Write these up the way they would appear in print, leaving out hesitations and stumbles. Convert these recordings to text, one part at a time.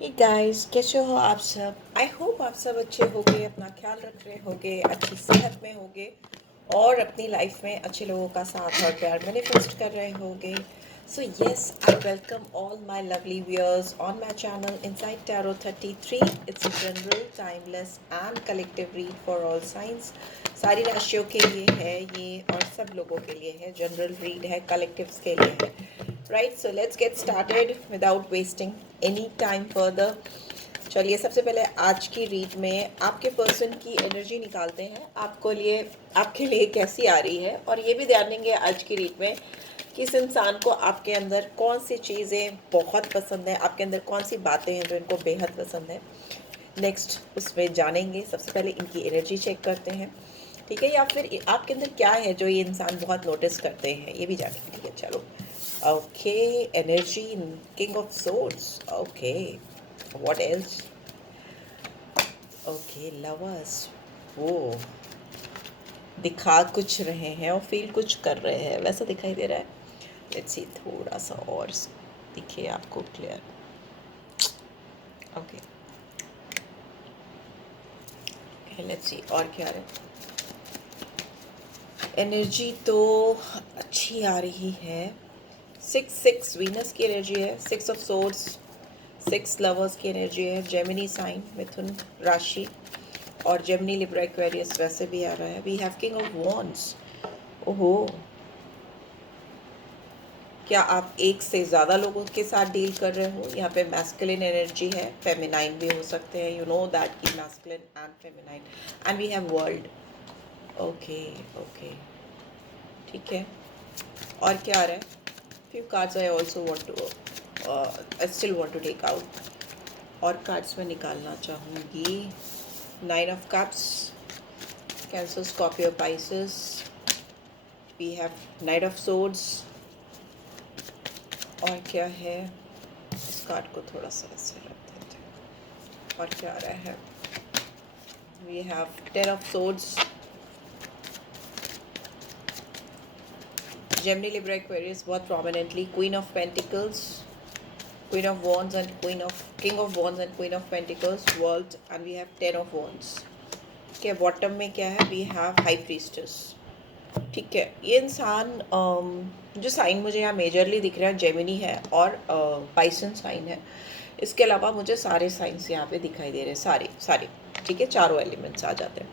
Hey guys, कैसे हो आप सब। आई होप आप सब अच्छे होगे, अपना ख्याल रख रहे होगे, अच्छी सेहत में होगे और अपनी लाइफ में अच्छे लोगों का साथ और प्यार मैनिफेस्ट कर रहे होगे। So yes, I welcome all my lovely viewers on my channel inside tarot 33। It's a general timeless and collective read for all science. सारी राशियों के लिए है ये और सब लोगों के लिए है। जनरल रीड है, कलेक्टिव्स के लिए है। Right, so let's get started without wasting any time further. चलिए, सबसे पहले आज की रीड में आपके पर्सन की एनर्जी निकालते हैं। आपके लिए कैसी आ रही है, और ये भी ध्यान देंगे आज की रीड में कि इस इंसान को आपके अंदर कौन सी चीज़ें बहुत पसंद है, आपके अंदर कौन सी बातें हैं जो इनको बेहद पसंद है। नेक्स्ट उसमें जानेंगे। सबसे पहले इनकी एनर्जी चेक करते हैं, ठीक है, या फिर आपके अंदर क्या है जो ये इंसान बहुत नोटिस करते हैं, ये भी जानेंगे। ठीक है, चलो। Okay, energy, king of swords. Okay, what else. Okay, lovers. वो दिखा कुछ रहे हैं और फील कुछ कर रहे हैं, वैसा दिखाई दे रहा है। लेट्स सी, थोड़ा सा और दिखे आपको क्लियर। ओके, लेट्स सी और क्या है। एनर्जी तो अच्छी आ रही है। 6 वीनस की एनर्जी है, 6 ऑफ सोर्ड्स, 6 लवर्स की एनर्जी है। जेमिनी साइन, मिथुन राशि, और जेमिनी लिब्रा एक्वेरियस वैसे भी आ रहा है। We have king of wands. ओहो, क्या आप एक से ज़्यादा लोगों के साथ डील कर रहे हो। यहाँ पे मैस्कुलिन एनर्जी है, फेमिनाइन भी हो सकते हैं। यू नो दैट की masculine and feminine. And we have world. Okay, okay, ठीक है। और क्या आ रहा है। Few cards I also want to, I still want to take out. और कार्ड्स में निकालना चाहूँगी। 9 of cups, cancer, Scorpio, Pisces. We have knight of swords. और क्या है, इस कार्ड को थोड़ा सा ऐसे रख देते हैं। और क्या आ रहा है। We have 10 of swords, Gemini Libra Aquarius बहुत prominently, queen of pentacles, queen of wands and queen of king of wands and queen of pentacles, world, and we have 10 of wands. के बॉटम में क्या है, we have high priestess. ठीक है, ये इंसान जो साइन मुझे यहाँ मेजरली दिख रहा है जेमिनी है और पाइसन साइन है। इसके अलावा मुझे सारे साइंस यहाँ पे दिखाई दे रहे हैं, सारे सारे। ठीक है, चारों एलिमेंट्स आ जाते हैं।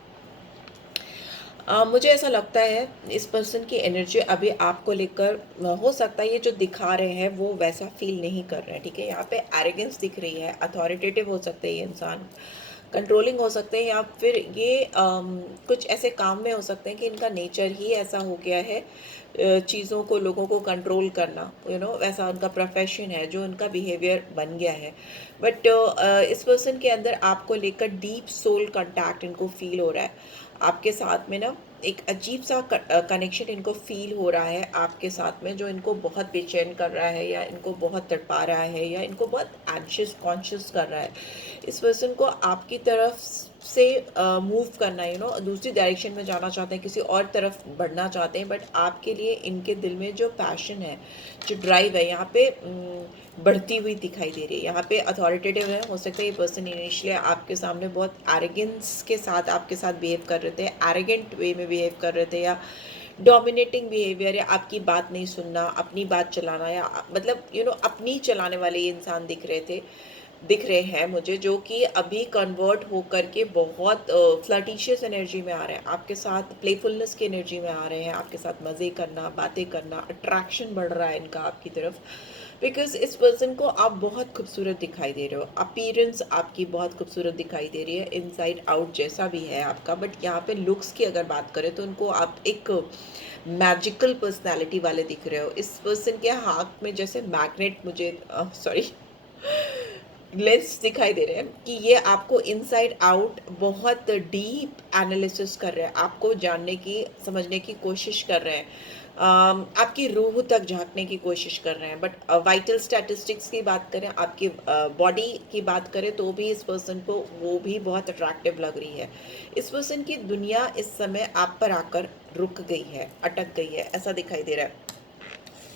मुझे ऐसा लगता है इस पर्सन की एनर्जी अभी आपको लेकर, हो सकता है ये जो दिखा रहे हैं वो वैसा फील नहीं कर रहे हैं। ठीक है, यहाँ पे एरोगेंस दिख रही है, अथॉरिटेटिव हो सकते हैं ये इंसान, कंट्रोलिंग हो सकते हैं, या फिर ये कुछ ऐसे काम में हो सकते हैं कि इनका नेचर ही ऐसा हो गया है, चीज़ों को, लोगों को कंट्रोल करना, वैसा उनका प्रोफेशन है जो उनका बिहेवियर बन गया है। बट इस पर्सन के अंदर आपको लेकर डीप सोल कांटेक्ट इनको फील हो रहा है। आपके साथ में ना एक अजीब सा कनेक्शन इनको फील हो रहा है आपके साथ में, जो इनको बहुत बेचैन कर रहा है, या इनको बहुत तड़पा रहा है, या इनको बहुत एंशियस कॉन्शियस कर रहा है। इस पर्सन को आपकी तरफ से मूव करना, दूसरी डायरेक्शन में जाना चाहते हैं, किसी और तरफ बढ़ना चाहते हैं, बट आपके लिए इनके दिल में जो पैशन है, जो ड्राइव है, यहाँ पे बढ़ती हुई दिखाई दे रही है। यहाँ पे अथॉरिटेटिव है, हो सकता है ये पर्सन इनिशियली आपके सामने बहुत एरोगेंस के साथ आपके साथ बिहेव कर रहे थे, एरोगेंट वे में बिहेव कर रहे थे, या डोमिनेटिंग बिहेवियर, या आपकी बात नहीं सुनना, अपनी बात चलाना, या मतलब अपनी चलाने वाले ये इंसान दिख रहे हैं मुझे, जो कि अभी कन्वर्ट हो करके बहुत फ्लर्टिशियस एनर्जी में आ रहे हैं आपके साथ, प्लेफुलनेस की एनर्जी में आ रहे हैं, आपके साथ मज़े करना, बातें करना, अट्रैक्शन बढ़ रहा है इनका आपकी तरफ। बिकॉज इस पर्सन को आप बहुत खूबसूरत दिखाई दे रहे हो, अपीयरेंस आपकी बहुत खूबसूरत दिखाई दे रही है, इनसाइड आउट जैसा भी है आपका। बट यहाँ पे लुक्स की अगर बात करें तो उनको आप एक मैजिकल पर्सनालिटी वाले दिख रहे हो। इस पर्सन के हाथ में जैसे मैग्नेट, मुझे सॉरी लेंस दिखाई दे रहे हैं कि ये आपको इनसाइड आउट बहुत डीप एनालिसिस कर रहे हैं, आपको जानने की, समझने की कोशिश कर रहे हैं, आपकी रूह तक झांकने की कोशिश कर रहे हैं। बट वाइटल स्टैटिस्टिक्स की बात करें, आपकी बॉडी की बात करें, तो भी इस पर्सन को वो भी बहुत अट्रैक्टिव लग रही है। इस पर्सन की दुनिया इस समय आप पर आकर रुक गई है, अटक गई है, ऐसा दिखाई दे रहा है।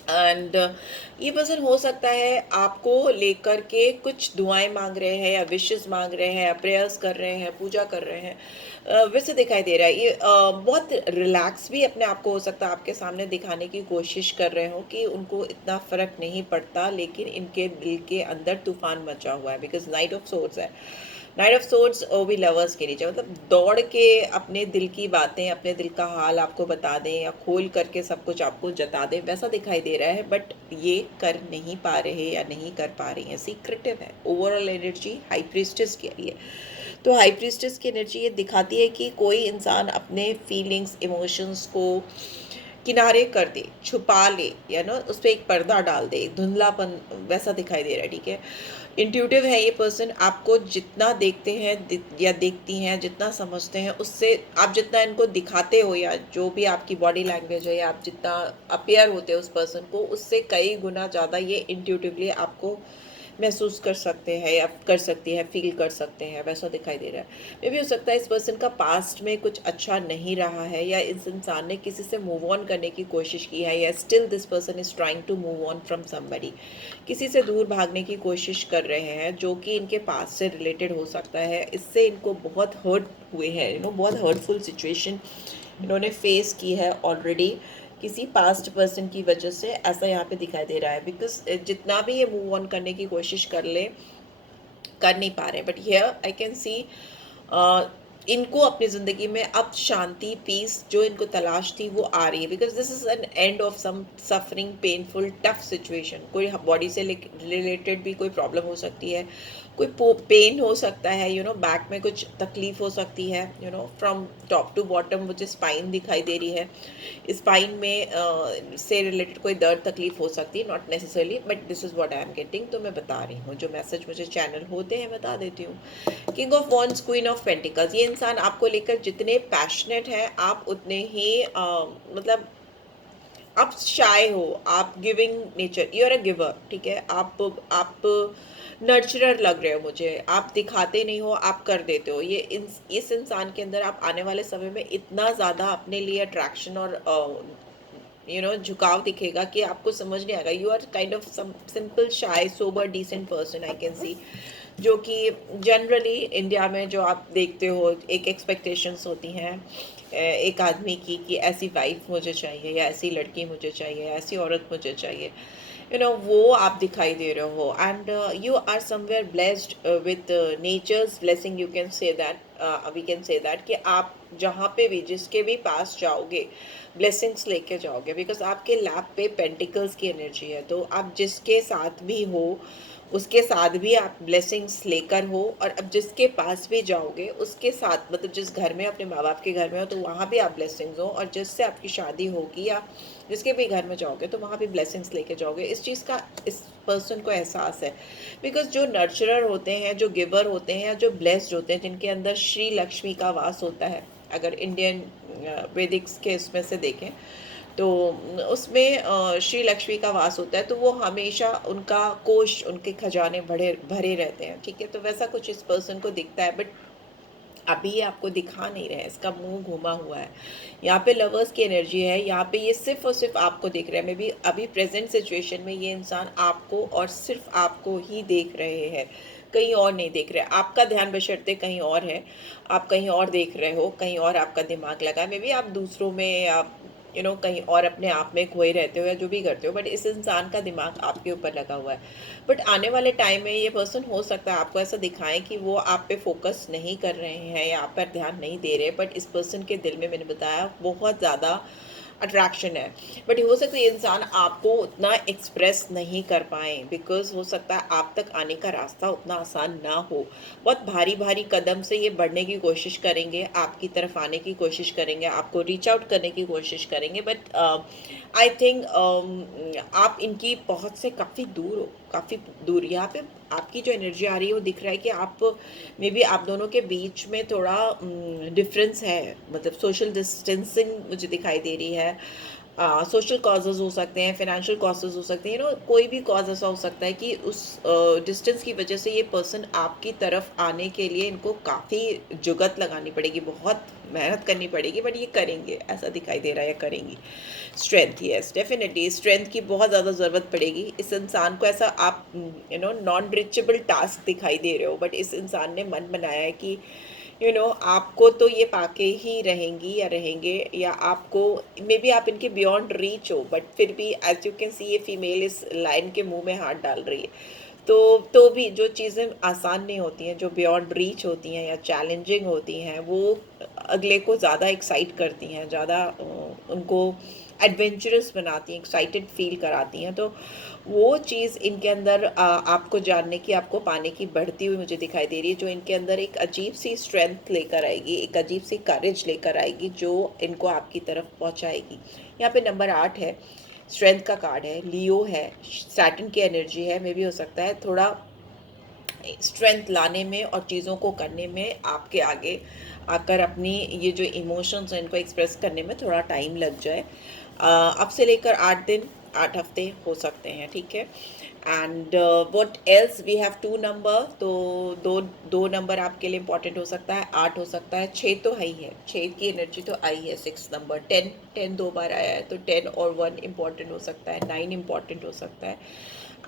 एंड ये पर्सन हो सकता है आपको लेकर के कुछ दुआएं मांग रहे हैं या विशेस मांग रहे हैं या प्रेयर्स कर रहे हैं, पूजा कर रहे हैं। वैसे दिखाई दे रहा है ये बहुत रिलैक्स भी अपने आप को हो सकता है आपके सामने दिखाने की कोशिश कर रहे हो कि उनको इतना फ़र्क नहीं पड़ता, लेकिन इनके दिल के अंदर तूफान मचा हुआ है, बिकॉज नाइट ऑफ सोर्ड्स है। नाइट ऑफ सोर्ड्स वो भी लवर्स के नीचे, मतलब दौड़ के अपने दिल की बातें, अपने दिल का हाल आपको बता दें या खोल करके सब कुछ आपको जता दें, वैसा दिखाई दे रहा है। बट ये कर नहीं पा रहे या नहीं कर पा रही हैं, सीक्रेटिव है। ओवरऑल एनर्जी हाई प्रीस्टेस की है। तो हाई प्रीस्टेस की एनर्जी ये दिखाती है कि कोई इंसान अपने फीलिंग्स, इमोशंस को किनारे कर दे, छुपा ले, या ना उस पर एक पर्दा डाल दे, एक धुंधलापन वैसा दिखाई दे रहा है। ठीक है, इंट्यूटिव है ये पर्सन। आपको जितना देखते हैं या देखती हैं, जितना समझते हैं, उससे आप जितना इनको दिखाते हो या जो भी आपकी बॉडी लैंग्वेज है या आप जितना अपियर होते हो उस पर्सन को, उससे कई गुना ज़्यादा ये इंट्यूटिवली आपको महसूस कर सकते हैं या कर सकती है, फील कर सकते हैं, वैसा दिखाई दे रहा है। मे भी हो सकता है इस पर्सन का पास्ट में कुछ अच्छा नहीं रहा है, या इस इंसान ने किसी से मूव ऑन करने की कोशिश की है, या still this person is trying to move on from somebody. किसी से दूर भागने की कोशिश कर रहे हैं जो कि इनके पास्ट से रिलेटेड हो सकता है। इससे इनको बहुत हर्ट हुए हैं, बहुत हर्टफुल सिचुएशन इन्होंने फेस की है ऑलरेडी किसी पास्ट पर्सन की वजह से, ऐसा यहाँ पे दिखाई दे रहा है। बिकॉज जितना भी ये मूव ऑन करने की कोशिश कर ले, कर नहीं पा रहे। बट हियर आई कैन सी इनको अपनी ज़िंदगी में अब शांति, पीस जो इनको तलाश थी वो आ रही है। Because this is an end of some suffering, painful, tough situation. कोई बॉडी से रिलेटेड भी कोई प्रॉब्लम हो सकती है, कोई पेन हो सकता है, बैक में कुछ तकलीफ हो सकती है, फ्रॉम टॉप टू बॉटम मुझे स्पाइन दिखाई दे रही है। स्पाइन में से रिलेटेड कोई दर्द तकलीफ हो सकती है, not necessarily, but this is what I am getting. तो मैं बता रही हूँ, जो मैसेज मुझे चैनल होते हैं बता देती हूँ। King of wands, queen of pentacles. ये इंसान आपको लेकर जितने पैशनेट हैं, आप उतने ही मतलब आप शाय हो, आप giving nature, you are a giver. ठीक है, आप नर्चरर लग रहे हो मुझे, आप दिखाते नहीं हो, आप कर देते हो। ये इस इंसान के अंदर आप आने वाले समय में इतना ज़्यादा अपने लिए अट्रैक्शन और झुकाव दिखेगा कि आपको समझ नहीं आएगा। You are kind of simple, shy, sober, decent person I can see, जो कि जनरली इंडिया में जो आप देखते हो एक एक्सपेक्टेशंस होती हैं एक आदमी की कि ऐसी वाइफ मुझे चाहिए, या ऐसी लड़की मुझे चाहिए, या ऐसी औरत मुझे चाहिए, वो आप दिखाई दे रहे हो। And you are somewhere blessed with nature's blessing, you can say that, we can say that कि आप जहाँ पे भी, जिसके भी पास जाओगे, ब्लेसिंग्स लेके जाओगे। बिकॉज आपके लैप पे पेंटिकल्स की एनर्जी है, तो आप जिसके साथ भी हो उसके साथ भी आप ब्लेसिंग्स लेकर हो, और अब जिसके पास भी जाओगे उसके साथ, मतलब जिस घर में अपने माँ बाप के घर में हो तो वहाँ भी आप ब्लेसिंग्स हो, और जिससे आपकी शादी होगी या जिसके भी घर में जाओगे तो वहाँ भी ब्लेसिंग्स लेके जाओगे। इस चीज़ का इस पर्सन को एहसास है। बिकॉज जो नर्चरर होते हैं, जो गिवर होते हैं, या जो ब्लेस्ड होते हैं, जिनके अंदर श्री लक्ष्मी का वास होता है, अगर इंडियन वैदिक्स के उसमें से देखें तो उसमें श्री लक्ष्मी का वास होता है, तो वो हमेशा उनका कोष, उनके खजाने भरे भरे रहते हैं। ठीक है, तो वैसा कुछ इस पर्सन को दिखता है। बट अभी ये आपको दिखा नहीं रहा है, इसका मुंह घुमा हुआ है। यहाँ पे लवर्स की एनर्जी है, यहाँ पे ये सिर्फ और सिर्फ आपको देख रहे हैं। मे बी अभी प्रेजेंट सिचुएशन में ये इंसान आपको और सिर्फ आपको ही देख रहे हैं, कहीं और नहीं देख रहे। आपका ध्यान बशर्ते कहीं और है, आप कहीं और देख रहे हो, कहीं और आपका दिमाग लगा है। मे बी आप दूसरों में, आप कहीं और अपने आप में खोए रहते हो या जो भी करते हो, बट इस इंसान का दिमाग आपके ऊपर लगा हुआ है। बट आने वाले टाइम में ये पर्सन हो सकता है आपको ऐसा दिखाएं कि वो आप पे फोकस नहीं कर रहे हैं या आप पर ध्यान नहीं दे रहे, बट इस पर्सन के दिल में, मैंने बताया, बहुत ज़्यादा अट्रैक्शन है। बट हो सकता है ये इंसान आपको उतना एक्सप्रेस नहीं कर पाए, बिकॉज हो सकता है आप तक आने का रास्ता उतना आसान ना हो। बहुत भारी भारी कदम से ये बढ़ने की कोशिश करेंगे, आपकी तरफ आने की कोशिश करेंगे, आपको रीच आउट करने की कोशिश करेंगे। बट आई थिंक आप इनकी पहुंच से काफ़ी दूर हो, काफ़ी दूर। यहाँ पे आपकी जो एनर्जी आ रही है वो दिख रहा है कि आप मे बी आप दोनों के बीच में थोड़ा डिफरेंस है, मतलब सोशल डिस्टेंसिंग मुझे दिखाई दे रही है। सोशल कॉजेज़ हो सकते हैं, फाइनेंशियल कॉजेज़ हो सकते हैं, कोई भी कॉज़ ऐसा हो सकता है कि उस डिस्टेंस की वजह से ये पर्सन आपकी तरफ आने के लिए इनको काफ़ी जुगत लगानी पड़ेगी, बहुत मेहनत करनी पड़ेगी, बट ये करेंगे, ऐसा दिखाई दे रहा है, या करेंगी। स्ट्रेंथ, यस डेफिनेटली स्ट्रेंथ की बहुत ज़्यादा ज़रूरत पड़ेगी इस इंसान को। ऐसा आप नॉन रिचेबल टास्क दिखाई दे रहे हो, बट इस इंसान ने मन बनाया है कि आपको तो ये पाके ही रहेंगी या रहेंगे, या आपको मे बी आप इनके बियॉन्ड रीच हो, बट फिर भी एज यू कैन सी ये फीमेल इस लाइन के मुंह में हाथ डाल रही है। तो भी जो चीज़ें आसान नहीं होती हैं, जो बियॉन्ड रीच होती हैं या चैलेंजिंग होती हैं, वो अगले को ज़्यादा एक्साइट करती हैं, ज़्यादा उनको एडवेंचरस बनाती हैं, एक्साइटेड फील कराती हैं। तो वो चीज़ इनके अंदर आपको जानने की, आपको पाने की बढ़ती हुई मुझे दिखाई दे रही है, जो इनके अंदर एक अजीब सी स्ट्रेंथ लेकर आएगी, एक अजीब सी करेज लेकर आएगी, जो इनको आपकी तरफ पहुंचाएगी। यहाँ पे नंबर 8 है, स्ट्रेंथ का कार्ड है, लियो है, सैटर्न की एनर्जी है। मे भी हो सकता है थोड़ा स्ट्रेंथ लाने में और चीज़ों को करने में आपके आगे आकर अपनी ये जो इमोशंस हैं इनको एक्सप्रेस करने में थोड़ा टाइम लग जाए। अब से लेकर 8 दिन 8 हफ्ते हो सकते हैं, ठीक है। And what else, we have 2 number, तो दो दो नंबर आपके लिए इंपॉर्टेंट हो सकता है, 8 हो सकता है, 6 तो है ही है, 6 की एनर्जी तो आई है, 6 नंबर, 10 2 बार आया है, तो 10 और 1 इम्पॉर्टेंट हो सकता है, 9 इम्पॉर्टेंट हो सकता है,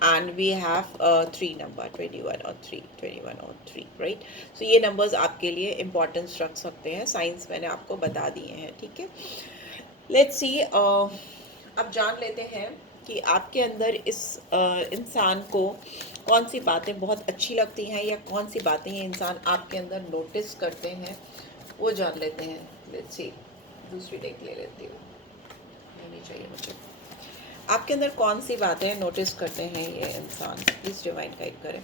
and we have 3 नंबर, 21 और 3, 21 और 3, राइट। सो ये नंबर्स आपके लिए इम्पोर्टेंस रख सकते हैं, साइंस मैंने आपको बता दिए हैं, ठीक है। लेट्स सी, अब जान लेते हैं कि आपके अंदर इस इंसान को कौन सी बातें बहुत अच्छी लगती हैं, या कौन सी बातें ये इंसान आपके अंदर नोटिस करते हैं, वो जान लेते हैं। लेट्स सी, दूसरी डेक ले लेती हूँ, नहीं चाहिए मुझे। आपके अंदर कौन सी बातें नोटिस करते हैं ये इंसान, प्लीज़ डिवाइन गाइड करें।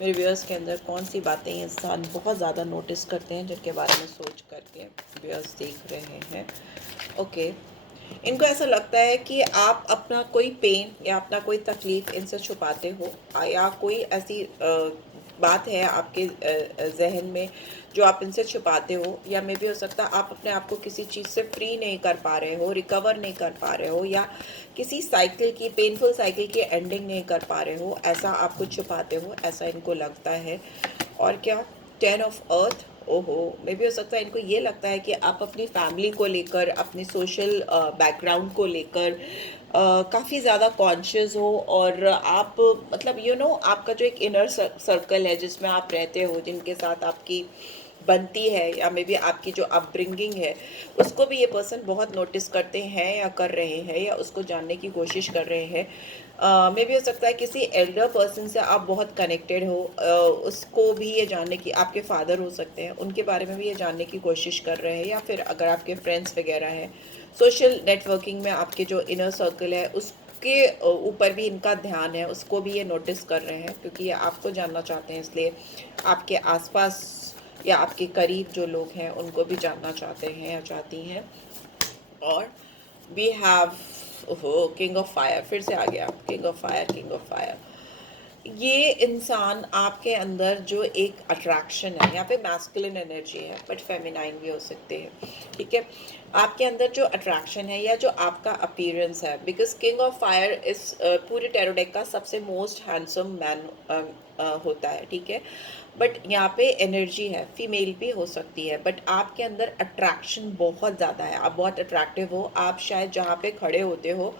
मेरे व्यूअर्स के अंदर कौन सी बातें ये इंसान बहुत ज़्यादा नोटिस करते हैं, जिनके बारे में सोच करके व्यूअर्स देख रहे हैं। ओके, इनको ऐसा लगता है कि आप अपना कोई पेन या अपना कोई तकलीफ़ इनसे छुपाते हो, या कोई ऐसी बात है आपके जहन में जो आप इनसे छुपाते हो, या मे भी हो सकता है आप अपने आप को किसी चीज़ से फ्री नहीं कर पा रहे हो, रिकवर नहीं कर पा रहे हो, या किसी साइकिल की, पेनफुल साइकिल की एंडिंग नहीं कर पा रहे हो, ऐसा आप कुछ छुपाते हो, ऐसा इनको लगता है। और क्या, 10 ऑफ अर्थ, ओहो, मे भी हो सकता है इनको ये लगता है कि आप अपनी फैमिली को लेकर, अपनी सोशल बैकग्राउंड को लेकर काफ़ी ज़्यादा कॉन्शियस हो, और आप मतलब आपका जो एक इनर सर्कल है जिसमें आप रहते हो, जिनके साथ आपकी बनती है, या मे बी आपकी जो अपब्रिंगिंग है, उसको भी ये पर्सन बहुत नोटिस करते हैं या कर रहे हैं, या उसको जानने की कोशिश कर रहे हैं। मे भी हो सकता है किसी एल्डर पर्सन से आप बहुत कनेक्टेड हो, उसको भी ये जानने की, आपके फादर हो सकते हैं, उनके बारे में भी ये जानने की कोशिश कर रहे हैं, या फिर अगर आपके फ्रेंड्स वगैरह हैं, सोशल नेटवर्किंग में आपके जो इनर सर्कल है उसके ऊपर भी इनका ध्यान है, उसको भी ये नोटिस कर रहे हैं, क्योंकि ये आपको जानना चाहते हैं, इसलिए आपके आसपास या आपके करीब जो लोग हैं उनको भी जानना चाहते हैं या चाहती हैं। और वी हैव, ओहो, किंग ऑफ फायर फिर से आ गया, king of fire, king of fire. ये इंसान आपके अंदर जो एक अट्रैक्शन है, यहाँ पे मैस्कुलिन एनर्जी है, बट फेमिनाइन भी हो सकते हैं, ठीक है। आपके अंदर जो अट्रैक्शन है, या जो आपका अपीयरेंस है, बिकॉज किंग ऑफ फायर इस पूरे टैरो डेक का सबसे मोस्ट हैंडसम मैन होता है, ठीक है। बट यहाँ पे एनर्जी है, फीमेल भी हो सकती है, बट आपके अंदर अट्रैक्शन बहुत ज़्यादा है, आप बहुत अट्रैक्टिव हो, आप शायद जहाँ पे खड़े होते हो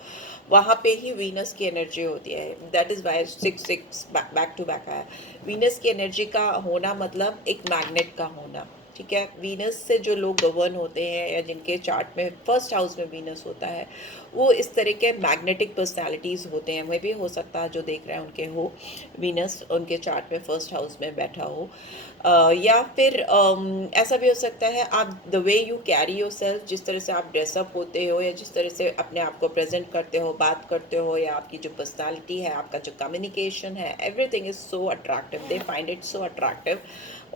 वहाँ पे ही वीनस की एनर्जी होती है, that is why 6 6 back to back आया। वीनस की एनर्जी का होना मतलब एक मैग्नेट का होना, ठीक है। वीनस से जो लोग गवर्न होते हैं, या जिनके चार्ट में फर्स्ट हाउस में वीनस होता है, वो इस तरह के मैग्नेटिक पर्सनालिटीज़ होते हैं। वह भी हो सकता है जो देख रहे हैं उनके हो वीनस उनके चार्ट में फर्स्ट हाउस में बैठा हो, या फिर ऐसा भी हो सकता है आप the way you carry your self, जिस तरह से आप ड्रेसअप होते हो, या जिस तरह से अपने आप को प्रेजेंट करते हो, बात करते हो, या आपकी जो पर्सनालिटी है, आपका जो कम्युनिकेशन है, everything is so attractive, they find it so attractive.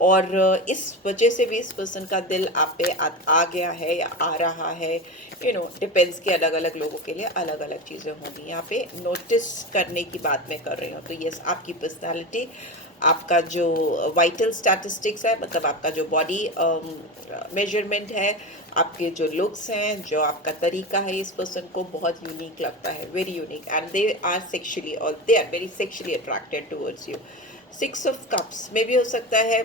और इस वजह से भी इस पर्सन का दिल आप पे आ गया है या आ रहा है, डिपेंड्स कि अलग अलग लोगों के लिए अलग अलग चीज़ें होंगी। यहाँ पे नोटिस करने की बात मैं कर रही हूँ। तो यस, आपकी पर्सनालिटी, आपका जो वाइटल स्टैटिस्टिक्स है, मतलब आपका जो बॉडी मेजरमेंट है, आपके जो लुक्स हैं, जो आपका तरीका है, इस पर्सन को बहुत यूनिक लगता है, very unique, and they are sexually और they are very sexually attracted towards you. 6 of cups में भी हो सकता है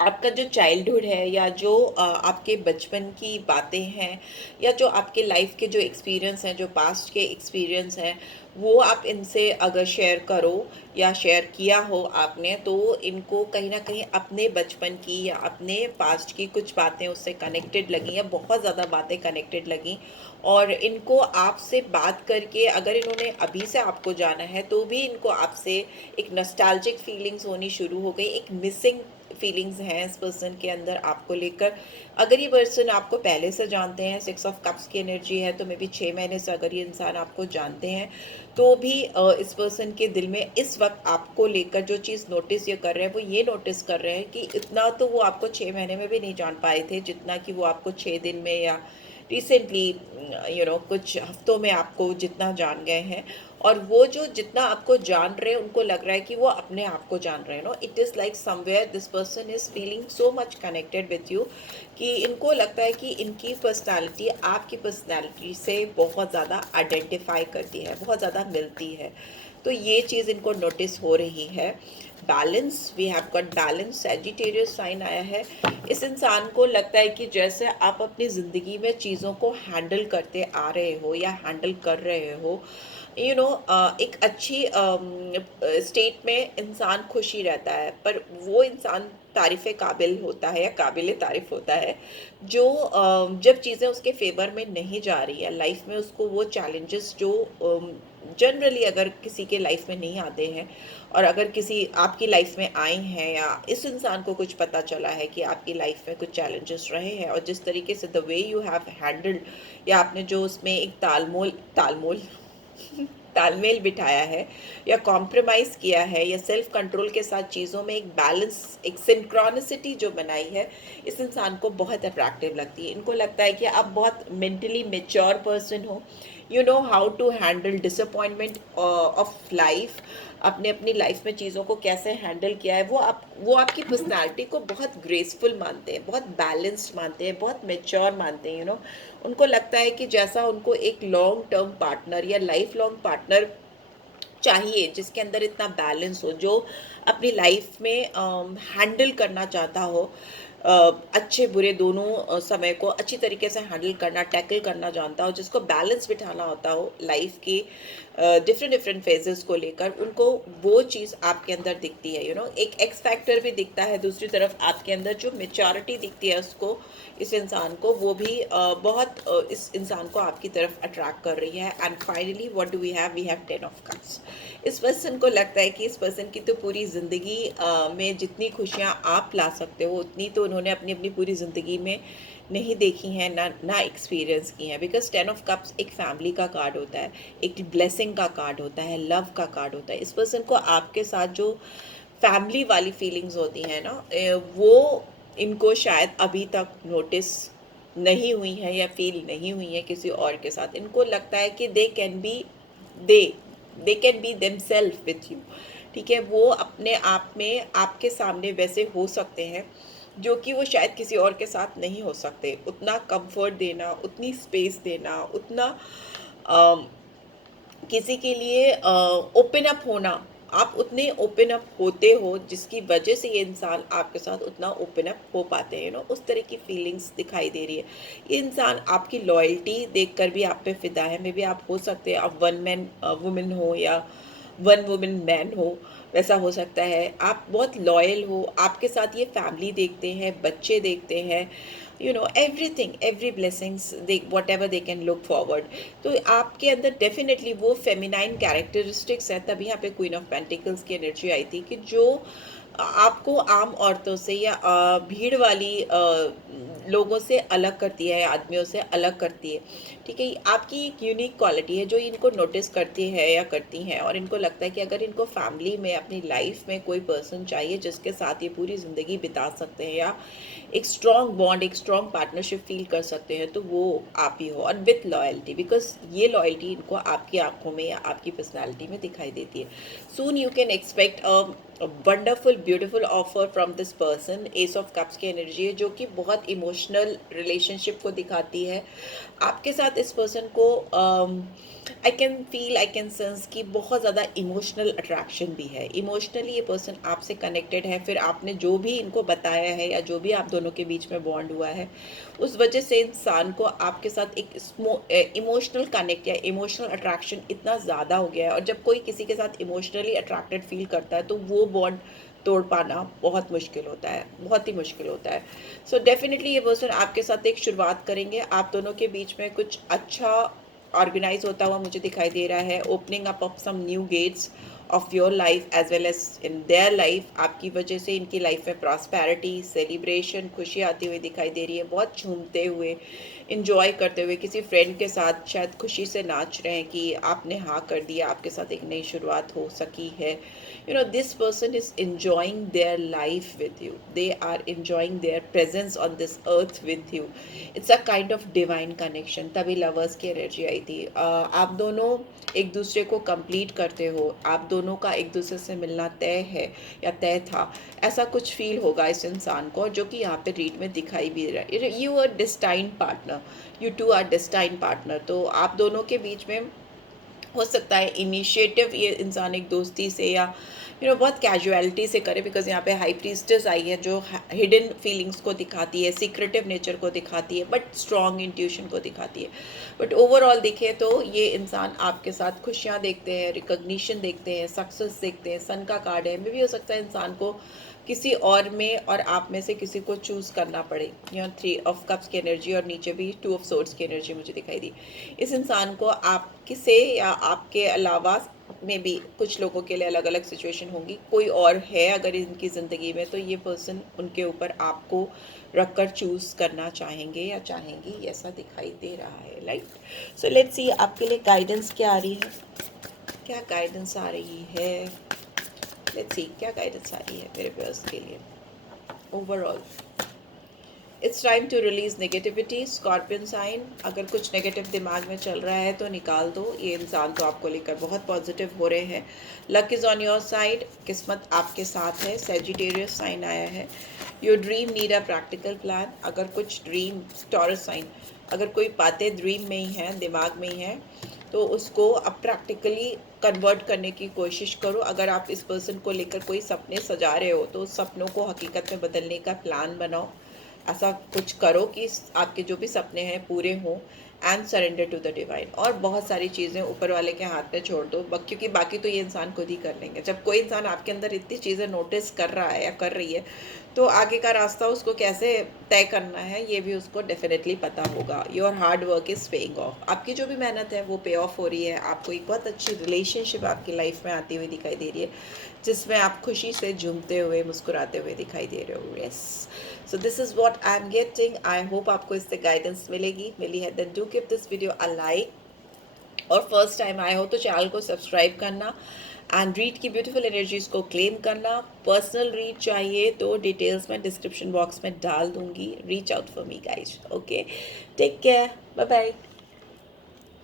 आपका जो चाइल्डहुड है, या जो आपके बचपन की बातें हैं, या जो आपके लाइफ के जो एक्सपीरियंस हैं, जो पास्ट के एक्सपीरियंस हैं, वो आप इनसे अगर शेयर करो या शेयर किया हो आपने, तो इनको कहीं ना कहीं अपने बचपन की या अपने पास्ट की कुछ बातें उससे कनेक्टेड लगी, या बहुत ज़्यादा बातें कनेक्टेड लगी, और इनको आपसे बात करके, अगर इन्होंने अभी से आपको जाना है तो भी इनको आपसे एक नॉस्टैल्जिक फीलिंग्स होनी शुरू हो गई, एक मिसिंग फीलिंग्स हैं इस पर्सन के अंदर आपको लेकर। अगर ये पर्सन आपको पहले से जानते हैं, 6 ऑफ कप्स की एनर्जी है, तो मे बी 6 महीने से अगर ये इंसान आपको जानते हैं, तो भी इस पर्सन के दिल में इस वक्त आपको लेकर जो चीज़ नोटिस ये कर रहे हैं, वो ये नोटिस कर रहे हैं कि इतना तो वो आपको 6 महीने में भी नहीं जान पाए थे, जितना कि वो आपको 6 दिन में या रिसेंटली कुछ हफ्तों में आपको जितना जान गए हैं। और वो जो जितना आपको जान रहे हैं, उनको लग रहा है कि वो अपने आप को जान रहे हैं। It is like somewhere this person is feeling so much connected with you, कि इनको लगता है कि इनकी पर्सनालिटी आपकी पर्सनालिटी से बहुत ज़्यादा आइडेंटिफाई करती है, बहुत ज़्यादा मिलती है। तो ये चीज़ इनको नोटिस हो रही है। Balance, we have got balance, Sagittarius sign आया है। इस इंसान को लगता है कि जैसे आप अपनी ज़िंदगी में चीज़ों को हैंडल करते आ रहे हो या हैंडल कर रहे हो, एक अच्छी स्टेट में इंसान खुश ही रहता है, पर वो इंसान तारीफ़ काबिल होता है या काबिल तारीफ़ होता है जो जब चीज़ें उसके फेवर में नहीं जा रही है लाइफ में, उसको वो चैलेंजेस जो जनरली अगर किसी के लाइफ में नहीं आते हैं, और अगर किसी आपकी लाइफ में आए हैं, या इस इंसान को कुछ पता चला है कि आपकी लाइफ में कुछ चैलेंजेस रहे हैं, और जिस तरीके से the way you have handled, या आपने जो उसमें एक तालमोल तालमोल तालमेल बिठाया है, या कॉम्प्रोमाइज़ किया है, या सेल्फ कंट्रोल के साथ चीज़ों में एक बैलेंस, एक सिंक्रोनिसिटी जो बनाई है, इस इंसान को बहुत अट्रैक्टिव लगती है। इनको लगता है कि आप बहुत मेंटली मेच्योर पर्सन हो, you know how to handle disappointment of life, अपने अपनी लाइफ में चीज़ों को कैसे हैंडल किया है, वो आपकी पर्सनालिटी को बहुत ग्रेसफुल मानते हैं, बहुत बैलेंस्ड मानते हैं, बहुत मेच्योर मानते हैं। उनको लगता है कि जैसा उनको एक लॉन्ग टर्म पार्टनर या लाइफ लॉन्ग पार्टनर चाहिए, जिसके अंदर इतना बैलेंस हो, जो अपनी लाइफ में हैंडल करना चाहता हो, अच्छे बुरे दोनों समय को अच्छी तरीके से हैंडल करना, टैकल करना जानता हो, जिसको बैलेंस बिठाना होता हो लाइफ के डिफरेंट डिफरेंट फेजेस को लेकर, उनको वो चीज़ आपके अंदर दिखती है। एक एक्स फैक्टर भी दिखता है, दूसरी तरफ आपके अंदर जो मेच्योरिटी दिखती है उसको, इस इंसान को, वो भी बहुत इस इंसान को आपकी तरफ अट्रैक्ट कर रही है। And finally what do we have 10 of cups. इस पर्सन को लगता है कि इस पर्सन की तो पूरी ज़िंदगी में जितनी खुशियाँ आप ला सकते हो, उतनी तो उन्होंने अपनी अपनी पूरी ज़िंदगी में नहीं देखी हैं, ना एक्सपीरियंस की हैं। बिकॉज 10 ऑफ कप्स एक फैमिली का कार्ड होता है, एक ब्लेसिंग का कार्ड होता है, लव का कार्ड होता है। इस पर्सन को आपके साथ जो फैमिली वाली फीलिंग्स होती हैं ना, वो इनको शायद अभी तक नोटिस नहीं हुई हैं या फील नहीं हुई हैं किसी और के साथ। इनको लगता है कि they they can be themselves with you. ठीक है, वो अपने आप में आपके सामने वैसे हो सकते हैं जो कि वो शायद किसी और के साथ नहीं हो सकते। उतना कंफर्ट देना, उतनी स्पेस देना, उतना किसी के लिए ओपन अप होना, आप उतने ओपन अप होते हो जिसकी वजह से ये इंसान आपके साथ उतना ओपन अप हो पाते हैं। उस तरह की फीलिंग्स दिखाई दे रही है। ये इंसान आपकी लॉयल्टी देखकर भी आप पे फिदा है। मे बी आप हो सकते हैं आप वन मैन वुमेन हो या वन वुमेन मैन हो, वैसा हो सकता है। आप बहुत लॉयल हो, आपके साथ ये फैमिली देखते हैं, बच्चे देखते हैं, everything, every blessings they what ever they can look forward. तो आपके अंदर डेफिनेटली वो फेमिनाइन कैरेक्टरिस्टिक्स है। तभी यहाँ पे क्वीन ऑफ पेंटिकल्स की एनर्जी आई थी कि जो आपको आम औरतों से या भीड़ वाली लोगों से अलग करती है, आदमियों से अलग करती है। ठीक है, आपकी एक यूनिक क्वालिटी है जो इनको नोटिस करती है या करती हैं, और इनको लगता है कि अगर इनको फैमिली में, अपनी लाइफ में कोई पर्सन चाहिए जिसके साथ ये पूरी ज़िंदगी बिता सकते हैं, या एक स्ट्रॉन्ग बॉन्ड, एक स्ट्रॉन्ग पार्टनरशिप फील कर सकते हैं तो वो आप ही हो, और विथ लॉयल्टी, बिकॉज ये लॉयल्टी इनको आपकी आंखों में या आपकी पर्सनैलिटी में दिखाई देती है. Soon you can expect a wonderful beautiful offer from this person. S of cups की एनर्जी है जो कि बहुत इमोशनल रिलेशनशिप को दिखाती है. आपके साथ इस पर्सन को I can feel, I can sense कि बहुत ज़्यादा इमोशनल अट्रैक्शन भी है. इमोशनली ये पर्सन आपसे कनेक्टेड है. फिर आपने जो भी इनको बताया है या जो भी आप दोनों के बीच में बॉन्ड हुआ है, उस वजह से इंसान को आपके साथ एक इमोशनल कनेक्ट या इमोशनल अट्रैक्शन इतना ज़्यादा हो गया है. और जब कोई किसी के साथ इमोशनली अट्रैक्टेड फील करता है तो वो बॉन्ड तोड़ पाना बहुत मुश्किल होता है, बहुत ही मुश्किल होता है. सो डेफिनेटली ये पर्सन आपके साथ एक शुरुआत करेंगे. आप दोनों के बीच में कुछ अच्छा ऑर्गेनाइज होता हुआ मुझे दिखाई दे रहा है. Opening up of some new gates of your life as well as in their life. आपकी वजह से इनकी लाइफ में प्रॉस्पेरिटी, सेलिब्रेशन, खुशी आती हुई दिखाई दे रही है. बहुत झूमते हुए, इंजॉय करते हुए, किसी फ्रेंड के साथ शायद खुशी से नाच रहे हैं कि आपने हाँ कर दिया, आपके साथ एक नई शुरुआत हो सकी है. You know, this person is enjoying their life with you. They are enjoying their presence on this earth with you. It's a kind of divine connection. तभी lovers की एनर्जी आई थी. आप दोनों एक दूसरे को कंप्लीट करते हो. आप दोनों का एक दूसरे से मिलना तय है या तय था. ऐसा कुछ फील होगा इस इंसान को, जो कि यहाँ पे रीड में दिखाई भी रहा है. You are destined partner. You two are destined partner. तो आप दोनों के बीच में हो सकता है इनिशिएटिव ये इंसान एक दोस्ती से या बहुत कैजुअलिटी से करे, बिकॉज यहाँ पे हाई प्रीस्टेस आई है जो हिडन फीलिंग्स को दिखाती है, सीक्रेटिव नेचर को दिखाती है, बट स्ट्रॉन्ग इंट्यूशन को दिखाती है. बट ओवरऑल देखें तो ये इंसान आपके साथ खुशियाँ देखते हैं, रिकॉग्निशन देखते हैं, सक्सेस देखते हैं. सन का कार्ड है. मे भी हो सकता है इंसान को किसी और में और आप में से किसी को चूज़ करना पड़े. यहाँ 3 ऑफ कप्स की एनर्जी और नीचे भी 2 ऑफ सोर्ड्स की एनर्जी मुझे दिखाई दी. इस इंसान को आपके से या आपके अलावा में भी कुछ लोगों के लिए अलग अलग सिचुएशन होंगी. कोई और है अगर इनकी ज़िंदगी में, तो ये पर्सन उनके ऊपर आपको रख कर चूज़ करना चाहेंगे या चाहेंगी, ऐसा दिखाई दे रहा है. राइट. सो लेट्स सी आपके लिए गाइडेंस क्या आ रही है. क्या गाइडेंस आ रही है. लेट्स सी क्या गाइडेंस आ रही है मेरे व्यूअर्स के लिए. Overall it's time to release negativity. Scorpion sign, अगर कुछ नेगेटिव दिमाग में चल रहा है तो निकाल दो. ये इंसान तो आपको लेकर बहुत पॉजिटिव हो रहे हैं. Luck is on your side. किस्मत आपके साथ है. सेजिटेरियस साइन आया है. Your dream need a practical plan. अगर कुछ ड्रीम, टॉरस साइन, अगर कोई बातें ड्रीम में ही हैं, दिमाग में ही हैं, तो उसको अब प्रैक्टिकली कन्वर्ट करने की कोशिश करो. अगर आप इस पर्सन को लेकर कोई सपने सजा रहे हो तो उस सपनों को हकीकत में बदलने का प्लान बनाओ. ऐसा कुछ करो कि आपके जो भी सपने हैं पूरे हों. And surrender to the divine. और बहुत सारी चीज़ें ऊपर वाले के हाथ में छोड़ दो, क्योंकि बाकी तो ये इंसान खुद ही कर लेंगे. जब कोई इंसान आपके अंदर इतनी चीज़ें नोटिस कर रहा है या कर रही है, तो आगे का रास्ता उसको कैसे तय करना है ये भी उसको डेफिनेटली पता होगा. Your hard work is paying off. आपकी जो भी मेहनत है वो पे ऑफ हो रही है. आपको एक बहुत अच्छी रिलेशनशिप आपकी लाइफ में आती हुई दिखाई दे रही है, जिसमें आप खुशी से झूमते हुए, मुस्कुराते हुए दिखाई दे रहे हो. Yes. So this is what I am getting. I hope आपको इससे गाइडेंस मिली है. Then do give this video a like. और फर्स्ट टाइम आए हो तो चैनल को सब्सक्राइब करना. एंड रीड की ब्यूटीफुल एनर्जीज को क्लेम करना. पर्सनल रीड चाहिए तो डिटेल्स मैं डिस्क्रिप्शन बॉक्स में डाल दूंगी. Reach out for me guys. Okay, take care. Bye bye.